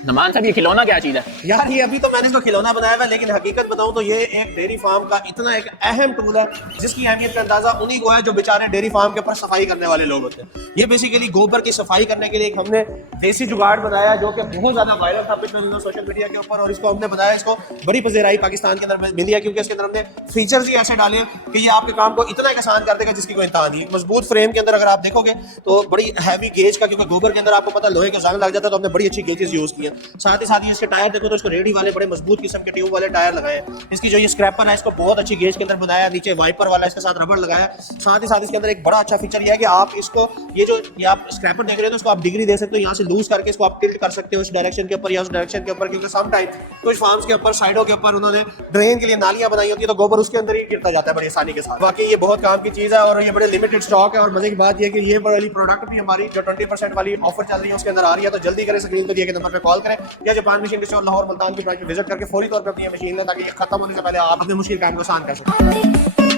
नुमान साहब, ये खिलौना क्या चीज़ है? यार ये अभी तो मैंने इसको खिलौना बनाया हुआ है, लेकिन हकीकत बताऊं तो ये एक डेयरी फार्म का इतना एक अहम टूल है जिसकी अहमियत का अंदाजा उन्हीं को है जो बेचारे डेयरी फार्म के ऊपर सफाई करने वाले लोग होते हैं। ये बेसिकली गोबर की सफाई करने के लिए एक हमने देसी जुगाड़ बनाया जो कि बहुत ज्यादा वायरल था पिछले दिनों सोशल मीडिया के ऊपर, और इसको हमने बनाया, इसको बड़ी पजेराई पाकिस्तान के अंदर मिली है क्योंकि इसके अंदर हमने फीचर्स ही ऐसे डाले कि ये आपके काम को इतना आसान कर देगा जिसकी कोई इंतहा नहीं। मजबूत फ्रेम के अंदर अगर आप देखोगे तो बड़ी हैवी गेज का, क्योंकि गोबर के अंदर आपको पता लोहे का जंग लग जाता है, तो हमने बड़ी अच्छी गेजेस यूज की है। साथ ही साथ इसके टायर देखो तो इसको रेडी वाले बड़े मजबूत किस्म के ट्यूब वाले टायर लगाए हैं। इसकी जो ये स्क्रैपर है इसको बहुत अच्छी गेज के अंदर बनाया, नीचे वाइपर वाला इसके साथ रबड़ लगाया। साथ ही साथ इसके अंदर एक बड़ा अच्छा फीचर ये है कि आप इसको ये आप स्क्रैपर देख रहे हो तो इसको आप डिग्री दे सकते हो, यहाँ से लूज करके इसको आप टिल्ट कर सकते हो इस डायरेक्शन के ऊपर या उस डायरेक्शन के ऊपर, क्योंकि सम टाइम कुछ फार्म्स के ऊपर साइडों के ऊपर उन्होंने ड्रेन के लिए नालियां बनाई होती है तो गोबर उसके अंदर ही गिरता जाता है बड़ी आसानी के साथ। बाकी ये बहुत काम की चीज है और ये बड़े लिमिटेड स्टॉक है। और मजे की बात ये कि ये वाली प्रोडक्ट भी हमारी जो 20% वाली ऑफर चल रही है उसके अंदर आ रही है, तो जल्दी करें, स्क्रीन पर दिए गए नंबर पर कॉल करें या Japan machine store Lahore Multan की ब्रांच में विजिट करके फौरी तौर पर अपनी मशीन लें ताकि ये खत्म होने से पहले आप अपने मुश्किल काम को आसान कर सकें।